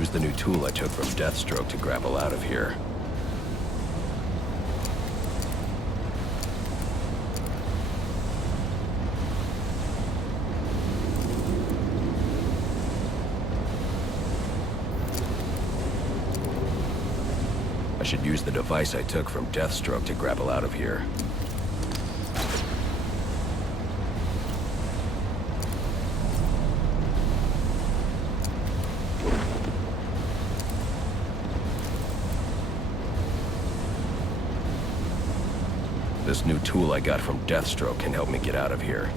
use the new tool I took from Deathstroke to grapple out of here. I should use the device I took from Deathstroke to grapple out of here. This new tool I got from Deathstroke can help me get out of here.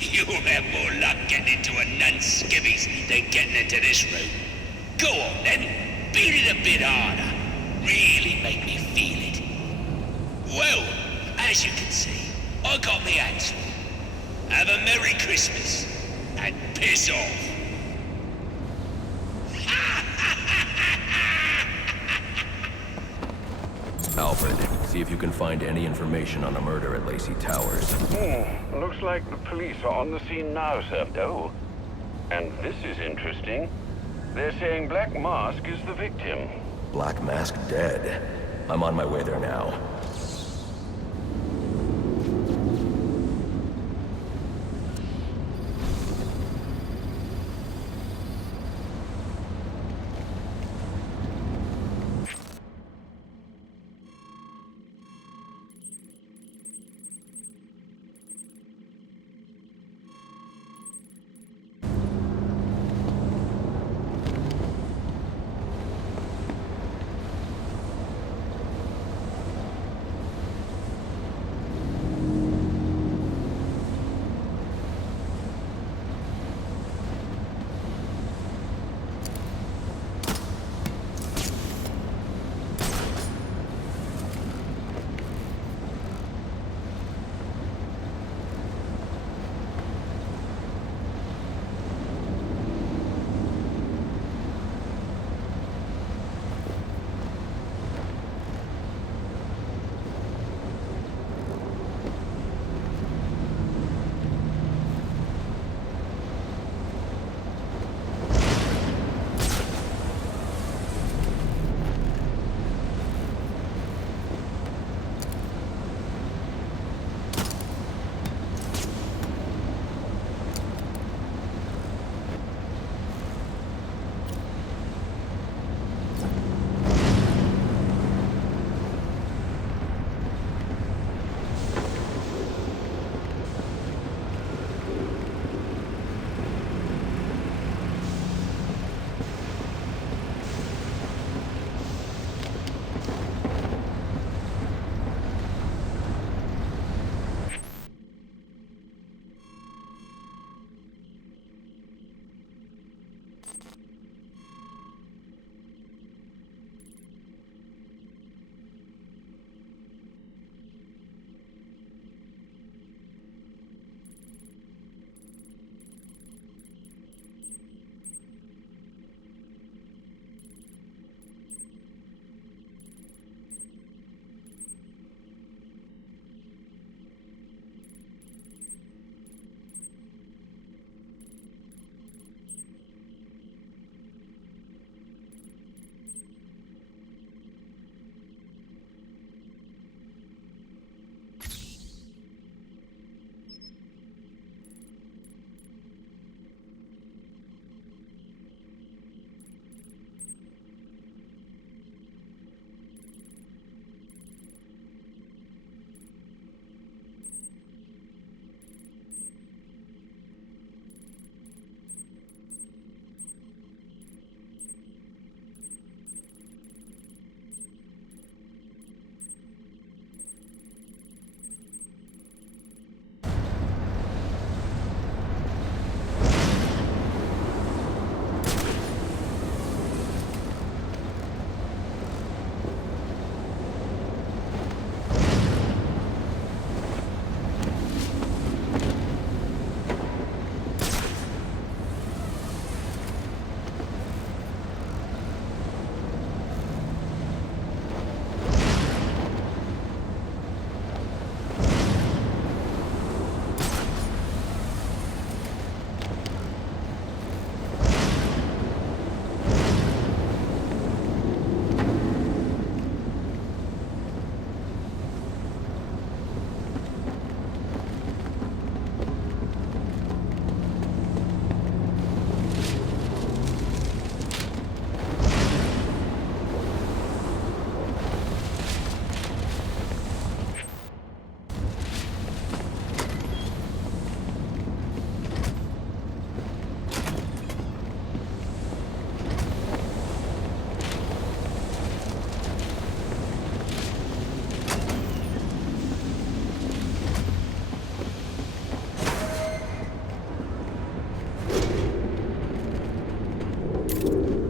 You'll have more luck getting into a nun's skivvies than getting into this room. Go on then, beat it a bit harder. Really make me feel it. Well, as you can see, I got me hands full. Have a Merry Christmas, and piss off. Alfred, see if you can find any information on a murder at Lacey Towers. Looks like the police are on the scene now, sir. Oh, and this is interesting. They're saying Black Mask is the victim. Black Mask dead. I'm on my way there now.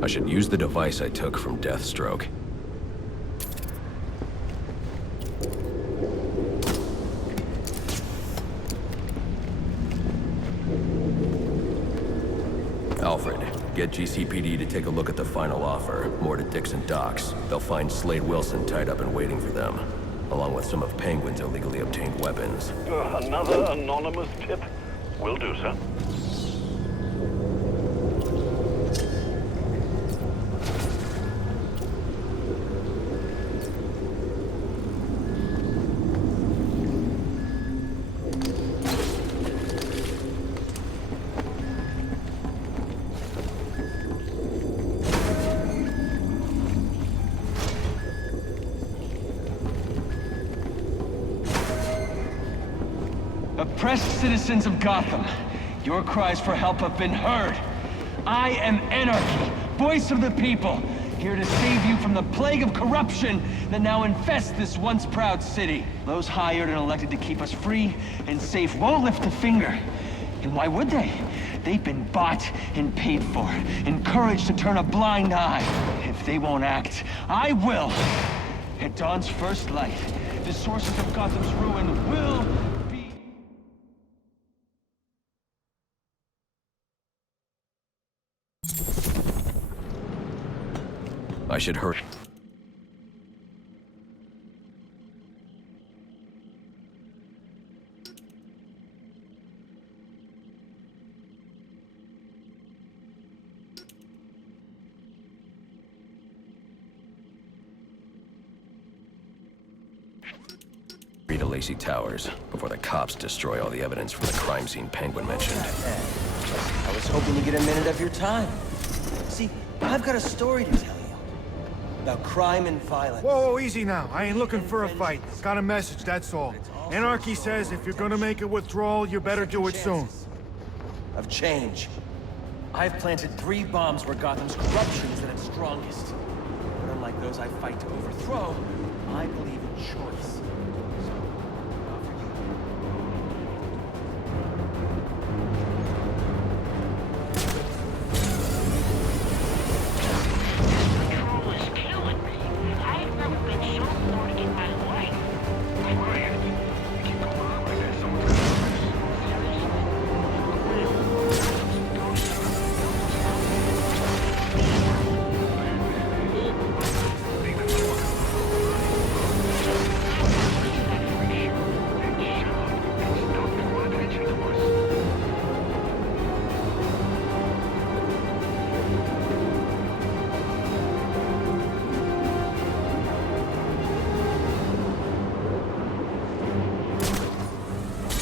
should use the device I took from Deathstroke. Alfred, get GCPD to take a look at the final offer. More to Dixon Docks. They'll find Slade Wilson tied up and waiting for them, along with some of Penguin's illegally obtained weapons. Another anonymous tip? Will do, sir. Oppressed citizens of Gotham, your cries for help have been heard. I am Anarchy, voice of the people, here to save you from the plague of corruption that now infests this once proud city. Those hired and elected to keep us free and safe won't lift a finger. And why would they? They've been bought and paid for, encouraged to turn a blind eye. If they won't act, I will. At dawn's first light, the sources of Gotham's ruin will be... I should hurry. To Lacey Towers before the cops destroy all the evidence from the crime scene Penguin mentioned. I was hoping to get a minute of your time. See, I've got a story to tell you. About crime and violence. Whoa, easy now. I ain't looking for a fight. Got a message, that's all. Anarchy says if you're gonna make a withdrawal, you better do it soon. Of change. I've planted 3 bombs where Gotham's corruption is at its strongest. But unlike those I fight to overthrow, I believe in choice.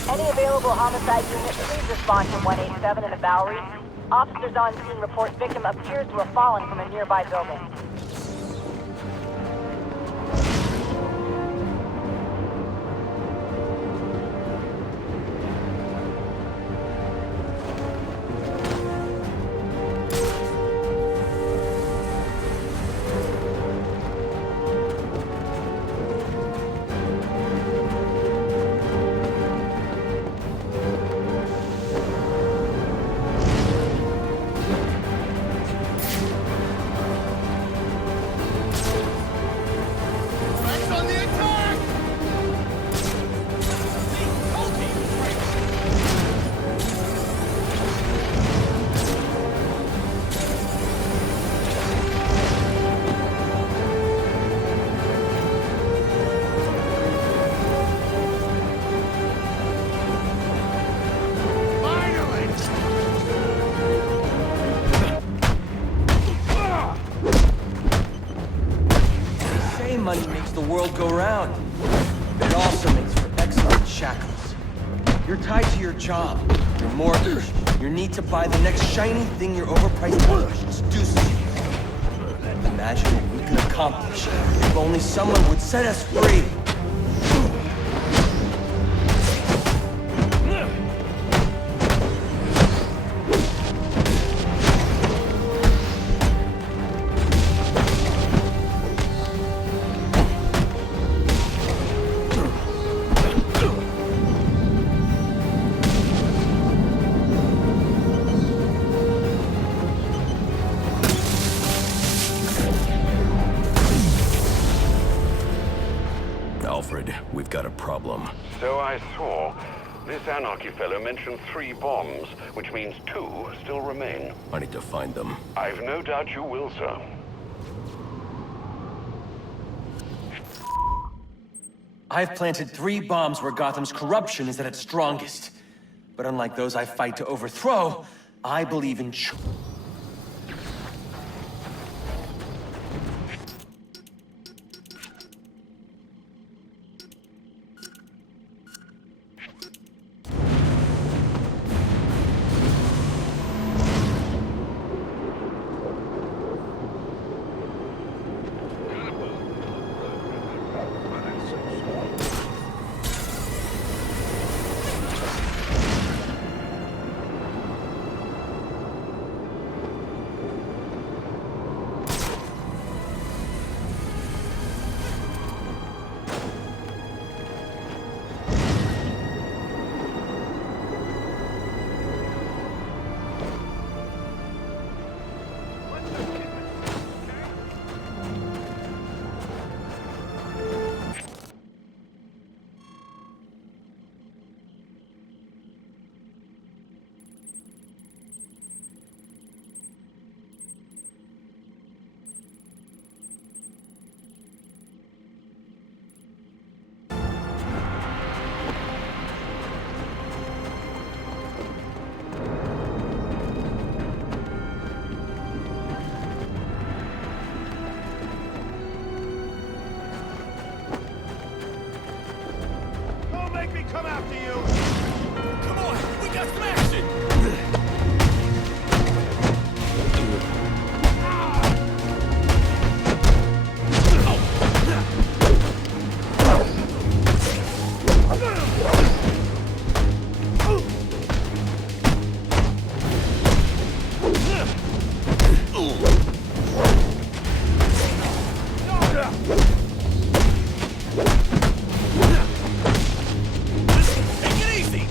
Any available homicide unit, please respond to 187 in the Bowery. Officers on scene report victim appears to have fallen from a nearby building. Money makes the world go round. It also makes for excellent shackles. You're tied to your job, your mortgage, your need to buy the next shiny thing your overpriced publisher seduces you. Imagine what we could accomplish if only someone would set us free. Alfred, we've got a problem. So I saw. This Anarchy fellow mentioned 3 bombs, which means 2 still remain. I need to find them. I've no doubt you will, sir. I've planted 3 bombs where Gotham's corruption is at its strongest. But unlike those I fight to overthrow, I believe in Don't make me come after you! Come on, we got some action! Take it easy!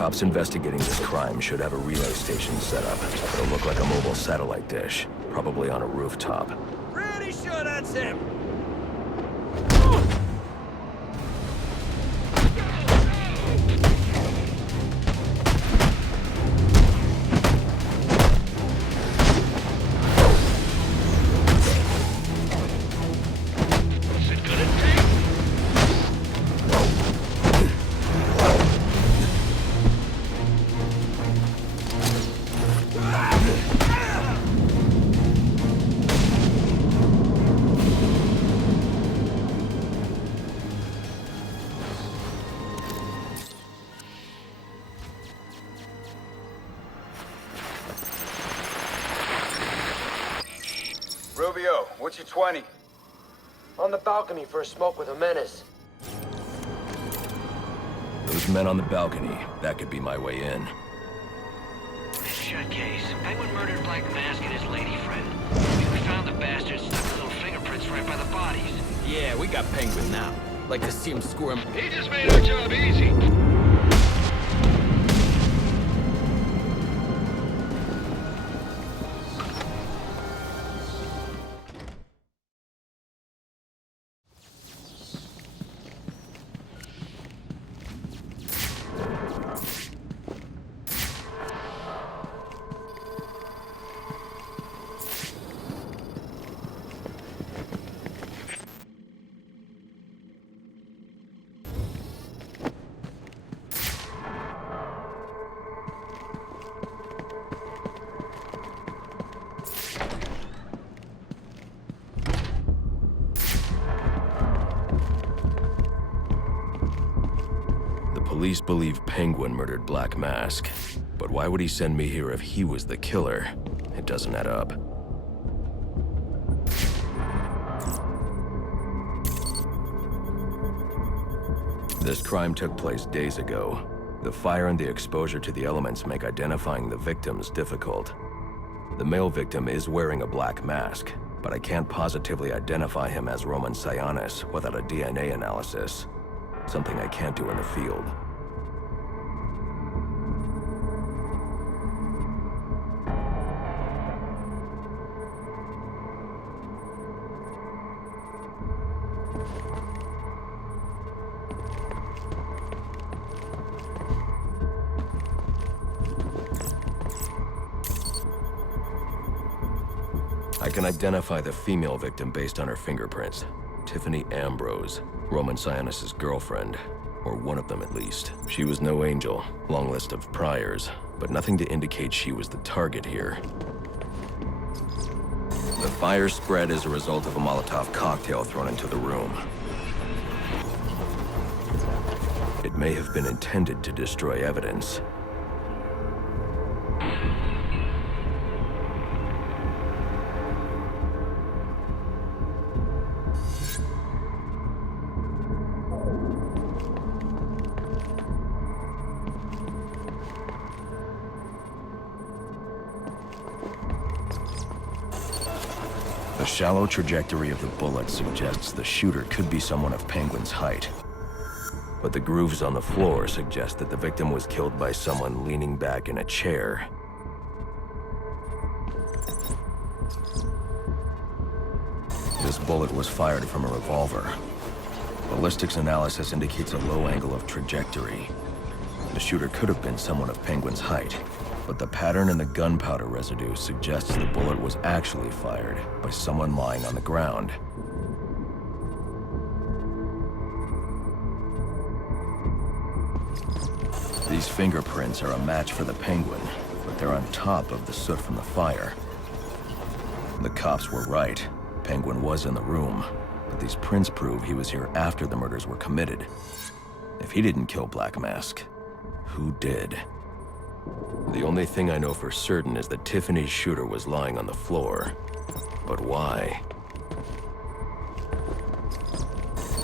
cops investigating this crime should have a relay station set up. It'll look like a mobile satellite dish, probably on a rooftop. Pretty sure that's him. Rubio, what's your 20? On the balcony for a smoke with a menace. Those men on the balcony, that could be my way in. Shut case. Penguin murdered Black Mask and his lady friend. We found the bastards, stuck little fingerprints right by the bodies. Yeah, we got Penguin now. Like to see him squirm. He just made our job easy. Police believe Penguin murdered Black Mask, but why would he send me here if he was the killer? It doesn't add up. This crime took place days ago. The fire and the exposure to the elements make identifying the victims difficult. The male victim is wearing a black mask, but I can't positively identify him as Roman Sionis without a DNA analysis. Something I can't do in the field. I can identify the female victim based on her fingerprints. Tiffany Ambrose, Roman Sionis' girlfriend, or one of them at least. She was no angel, long list of priors, but nothing to indicate she was the target here. The fire spread as a result of a Molotov cocktail thrown into the room. It may have been intended to destroy evidence. The shallow trajectory of the bullet suggests the shooter could be someone of Penguin's height. But the grooves on the floor suggest that the victim was killed by someone leaning back in a chair. This bullet was fired from a revolver. Ballistics analysis indicates a low angle of trajectory. The shooter could have been someone of Penguin's height, but the pattern in the gunpowder residue suggests the bullet was actually fired by someone lying on the ground. These fingerprints are a match for the Penguin, but they're on top of the soot from the fire. The cops were right. Penguin was in the room, but these prints prove he was here after the murders were committed. If he didn't kill Black Mask, who did? The only thing I know for certain is that Tiffany's shooter was lying on the floor. But why?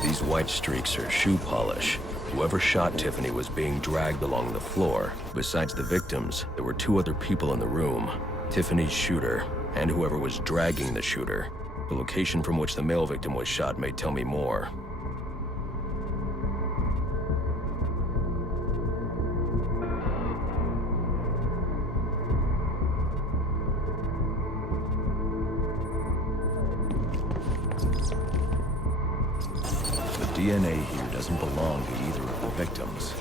These white streaks are shoe polish. Whoever shot Tiffany was being dragged along the floor. Besides the victims, there were two other people in the room. Tiffany's shooter, and whoever was dragging the shooter. The location from which the male victim was shot may tell me more. DNA here doesn't belong to either of the victims.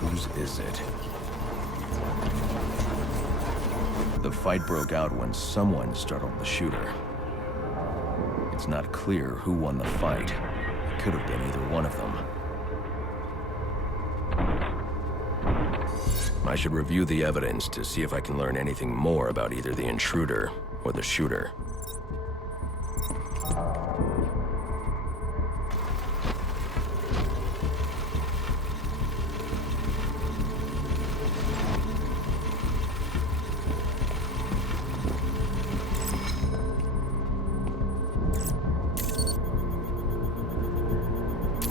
Whose is it? The fight broke out when someone startled the shooter. It's not clear who won the fight. It could have been either one of them. I should review the evidence to see if I can learn anything more about either the intruder or the shooter.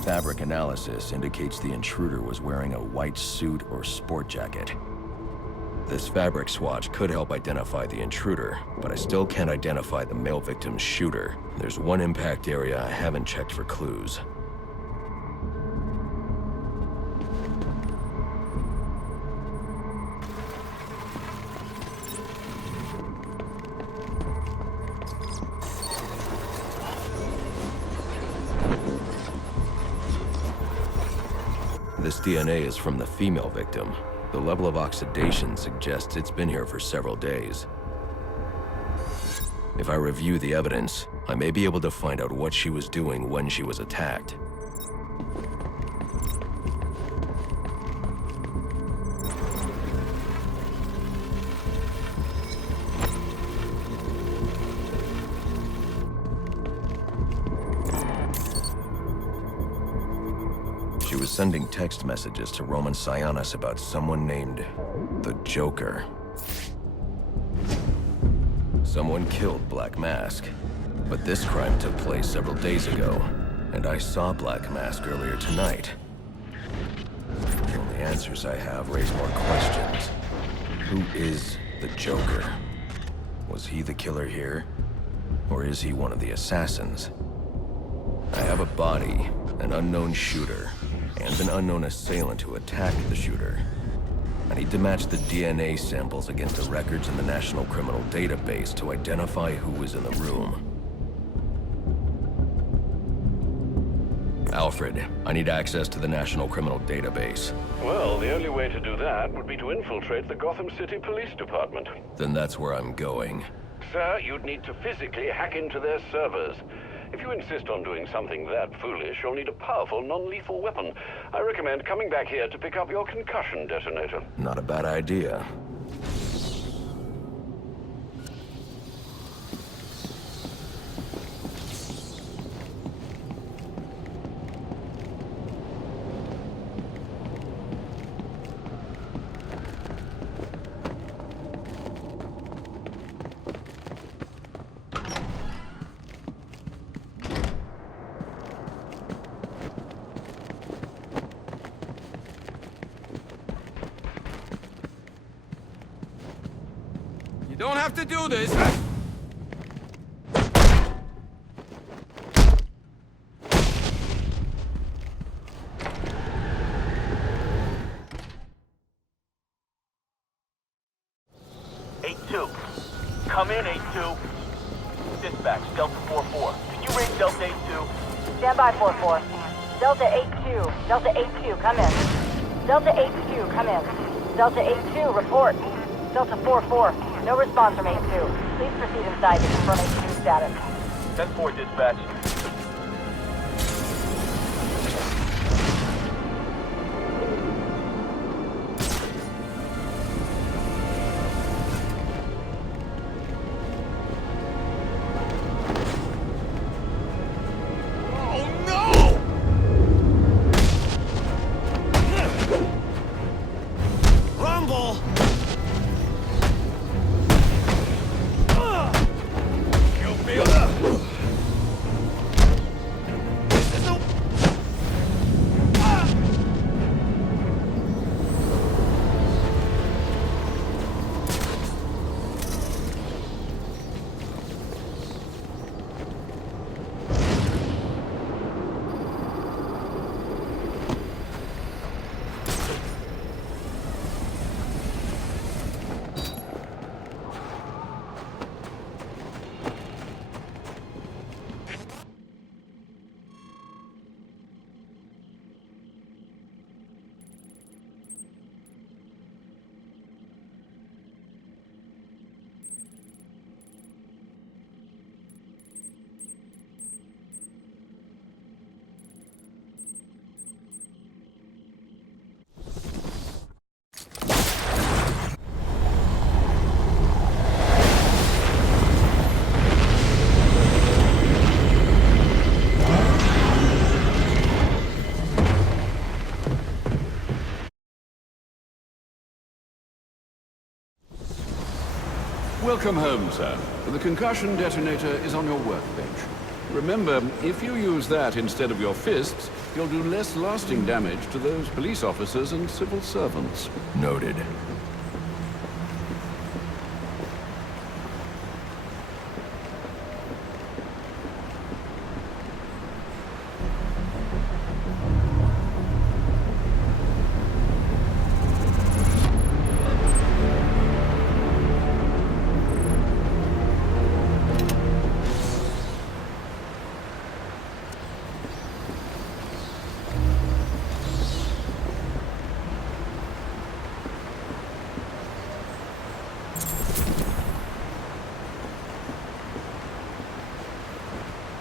Fabric analysis indicates the intruder was wearing a white suit or sport jacket. This fabric swatch could help identify the intruder, but I still can't identify the male victim's shooter. There's one impact area I haven't checked for clues. This DNA is from the female victim. The level of oxidation suggests it's been here for several days. If I review the evidence, I may be able to find out what she was doing when she was attacked. She was sending text messages to Roman Sionis about someone named the Joker. Someone killed Black Mask, but this crime took place several days ago, and I saw Black Mask earlier tonight. The only answers I have raise more questions. Who is the Joker? Was he the killer here? Or is he one of the assassins? I have a body, an unknown shooter, and an unknown assailant who attacked the shooter. I need to match the DNA samples against the records in the National Criminal Database to identify who was in the room. Alfred, I need access to the National Criminal Database. Well, the only way to do that would be to infiltrate the Gotham City Police Department. Then that's where I'm going. Sir, you'd need to physically hack into their servers. If you insist on doing something that foolish, you'll need a powerful, non-lethal weapon. I recommend coming back here to pick up your concussion detonator. Not a bad idea. You don't have to do this. Come in, 8-2. Dispatch, Delta 4-4. Can you read Delta 8-2? Stand by, 4-4. Delta 8-2. Delta 8-2, come in. Delta 8-2, come in. Delta 8-2, report. Delta 4-4, no response from 8-2. Please proceed inside to confirm 8-2 status. 10-4, dispatch. Welcome home, sir. The concussion detonator is on your workbench. Remember, if you use that instead of your fists, you'll do less lasting damage to those police officers and civil servants. Noted.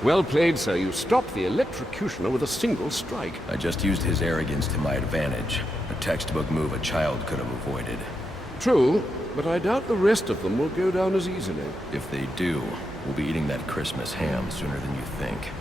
Well played, sir. You stopped the electrocutioner with a single strike. I just used his arrogance to my advantage. A textbook move a child could have avoided. True, but I doubt the rest of them will go down as easily. If they do, we'll be eating that Christmas ham sooner than you think.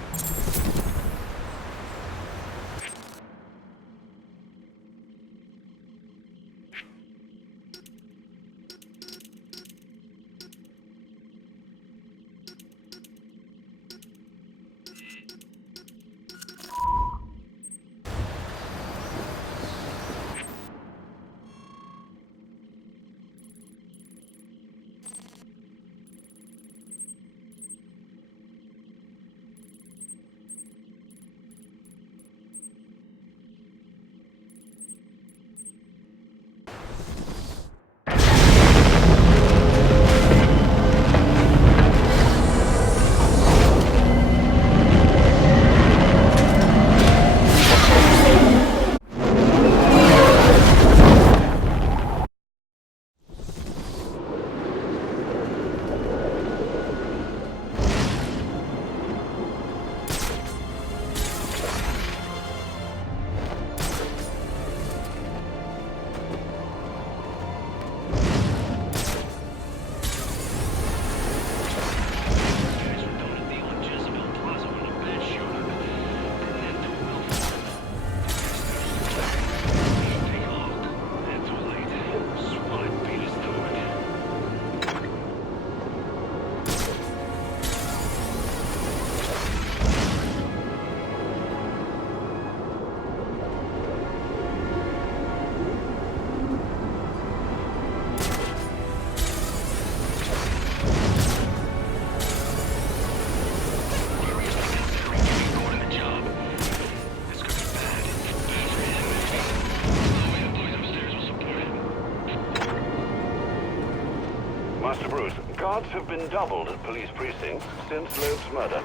Guards have been doubled at police precincts since Loeb's murder.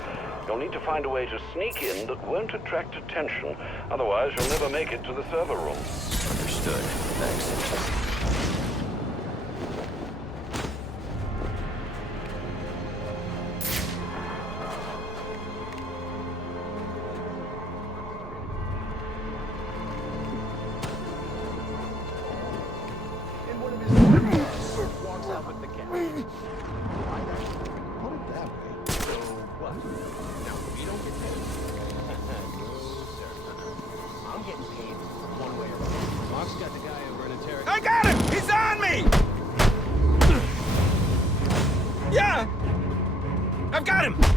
You'll need to find a way to sneak in that won't attract attention. Otherwise, you'll never make it to the server room. Understood. Thanks. I got him! He's on me! Yeah! I've got him!